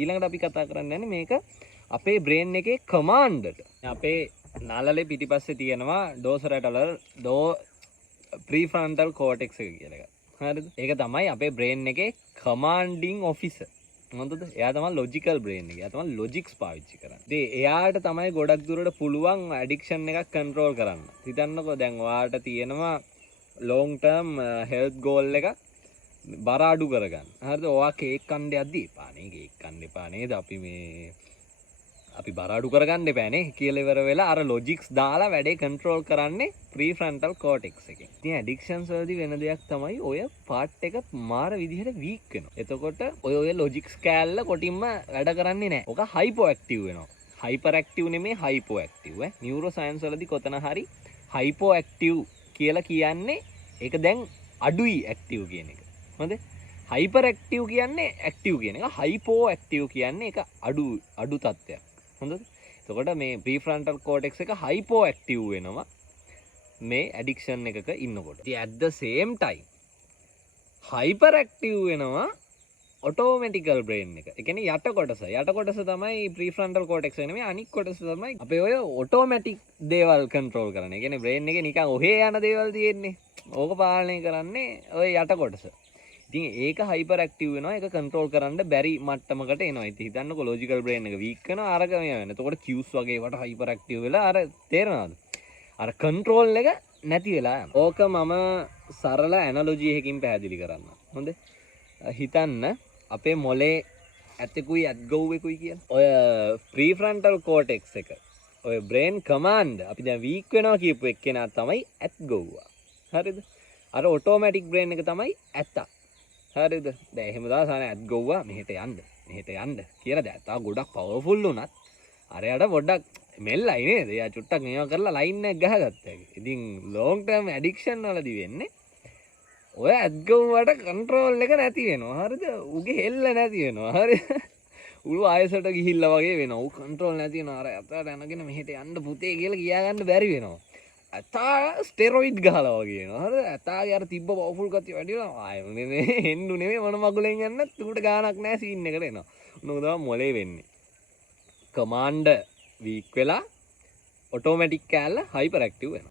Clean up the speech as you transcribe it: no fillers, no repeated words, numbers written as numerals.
ඊළඟට අපි කතා කරන්න යන්නේ මේක අපේ බ්‍රේන් එකේ කමාන්ඩ්ට. අපේ නළලේ පිටිපස්සේ තියෙනවා ඩෝසරටලර් ප්‍රීෆ්‍රන්ටල් කෝටෙක්ස් එක කියලා එකක්. හරිද? ඒක තමයි අපේ බ්‍රේන් එකේ කමාන්ඩින් ඔෆිසර්. මොකද එයා තමයි ලොජිකල් බ්‍රේන් එක. එයා තමයි ලොජික්ස් පාවිච්චි කරන්නේ. ඉතින් එයාට තමයි ගොඩක් දුරට පුළුවන් ඇඩික්ෂන් එකක් කන්ට්‍රෝල් කරන්න. හිතන්නකෝ දැන් ඔයාට තියෙනවා ලොන්గ్ ටර්ම් හෙල්ත් ගෝල් එකක් බර අඩු කරගන්න. හරිද? ඔයා කේක් කන්න යද්දි පානේ කේක් කන්න එපා නේද? අපි බර අඩු කරගන්න එපානේ කියලා ඉවර වෙලා අර ලොජික්ස් දාලා වැඩේ කන්ට්‍රෝල් කරන්නේ ප්‍රීෆ්‍රන්ටල් කෝටෙක්ස් එකෙන්. ඉතින් ඇඩික්ෂන්ස් වලදී වෙන දෙයක් තමයි ඔය පාර්ට් එක මාර විදිහට වීක් වෙනවා. එතකොට ඔය ලොජික්ස් කෑල්ල කොටින්ම වැඩ කරන්නේ නැහැ. ඔක හයිපෝ ඇක්ටිව් වෙනවා. හයිපර් ඇක්ටිව් නෙමෙයි හයිපෝ ඇක්ටිව් ඈ. නියුරෝ සයන්ස් වලදී කොතන හරි හයිපෝ ඇක්ටිව් කියලා කියන්නේ ඒක දැන් අඩුයි ඇක්ටිව් කියන එක. හොඳ? හයිපර් ඇක්ටිව් කියන්නේ ඇක්ටිව් කියන එක. හයිපෝ ඇක්ටිව් කියන්නේ ඒක අඩු තත්ත්වයක්. හොඳද? එතකොට මේ ප්‍රීෆ්‍රන්ටල් කෝටෙක්ස් එක හයිපෝ ඇක්ටිව් වෙනවා මේ ඇඩික්ෂන් එකක ඉන්නකොට. ඉතින් at the same time hyper active වෙනවා ඔටෝමැටිකල් බ්‍රේන් එක. ඒ කියන්නේ යට කොටස තමයි ප්‍රීෆ්‍රන්ටල් කෝටෙක්ස් එක නෙමෙයි අනික් කොටස තමයි අපේ ඔය ඔටෝමැටික් දේවල් කන්ට්‍රෝල් කරන. ඒ කියන්නේ බ්‍රේන් එකේ නිකන් ඔහේ යන දේවල් තියෙන්නේ. ඕක පාලනය කරන්නේ ඔය යට කොටස. ඉතින් ඒක හයිපර් ඇක්ටිව් වෙනවා. ඒක කන්ට්‍රෝල් කරන්න බැරි මට්ටමකට එනවා. ඉතින් හිතන්නකෝ ලොජිකල් බ්‍රේන් එක වීක් වෙනවා අරක මේ වෙන. එතකොට කියුස් වගේ වට හයිපර් ඇක්ටිව් වෙලා අර තේරෙනවද? අර කන්ට්‍රෝල් එක නැති වෙලා යනවා. ඕක මම සරල ඇනලොජි එකකින් පැහැදිලි කරන්න. හොඳේ? හිතන්න අපේ මොලේ ඇතෙකුයි ඇත්ගොව්වෙකුයි කියලා. ඔය ප්‍රීෆ්‍රන්ටල් කෝටෙක්ස් එක ඔය බ්‍රේන් කමාන්ඩ් අපි දැන් වීක් වෙනවා කියපු එක්කෙනා තමයි ඇත්ගොව්වා. හරිද? අර ඔටෝමැටික් බ්‍රේන් එක තමයි ඇත්තා. හරිද? දැන් එහෙම දාසන ඇත්ගොව්වා මෙහෙට යන්න කියලා දැන් තා ගොඩක් පවර්ෆුල් වුණත් අරයට පොඩ්ඩක් මෙල්ලයි නේද? එයා චුට්ටක් මේවා කරලා ලයින් එකක් ගහගත්තා. ඉතින් ලොන්గ్ ටර්ම් ඇඩික්ෂන් වලදී වෙන්නේ ඔය ඇත්ගොව්වට කන්ට්‍රෝල් එක නැති වෙනවා. හරිද? උගේ හෙල්ල නැති වෙනවා. හරිද? උළු ආයසට ගිහිල්ලා වගේ වෙනවා. ඌ කන්ට්‍රෝල් නැති වෙනවා. අර ඇත්තට යනගෙන මෙහෙට යන්න පුතේ කියලා කියා ගන්න බැරි වෙනවා. ඇතා ස්ටෙරොයිඩ් ගහලා වගේ වෙනවා. හරිද? ඇතාගේ අර තිබ්බ පවර්ෆුල් ගතිය වැඩි වෙනවා. ආයෙ නෙමෙයි හෙන්නු නෙමෙයි මොන මගුලෙන් යන්නත් ඌට ගානක් නැහැ සීන් එකට එනවා. මොකද තමයි මොලේ වෙන්නේ. කමාන්ඩ් වීක් වෙලා ඔටෝමැටික් කෑල්ල හයිපර් ඇක්ටිව් වෙනවා.